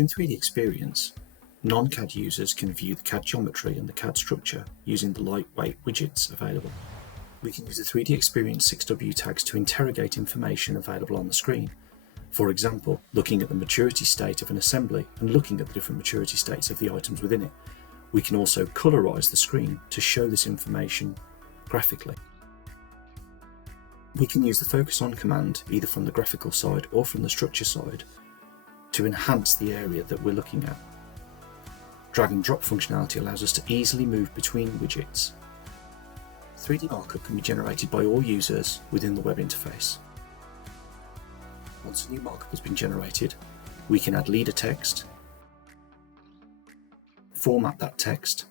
Within 3D Experience, non-CAD users can view the CAD geometry and the CAD structure using the lightweight widgets available. We can use the 3D Experience 6W tags to interrogate information available on the screen. For example, looking at the maturity state of an assembly and looking at the different maturity states of the items within it. We can also colorize the screen to show this information graphically. We can use the focus on command either from the graphical side or from the structure side to enhance the area that we're looking at. Drag and drop functionality allows us to easily move between widgets. 3D markup can be generated by all users within the web interface. Once a new markup has been generated, we can add leader text, format that text,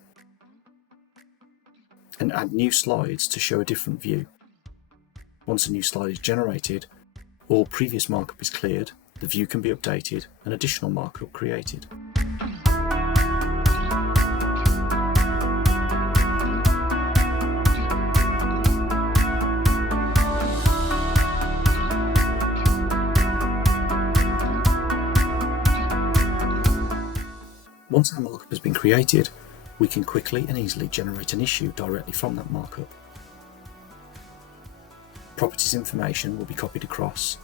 and add new slides to show a different view. Once a new slide is generated, all previous markup is cleared, the view can be updated, and additional markup created. Once our markup has been created, we can quickly and easily generate an issue directly from that markup. Properties information will be copied across,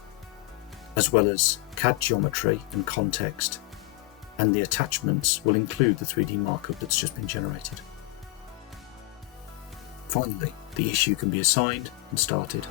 as well as CAD geometry and context, and the attachments will include the 3D markup that's just been generated. Finally, the issue can be assigned and started.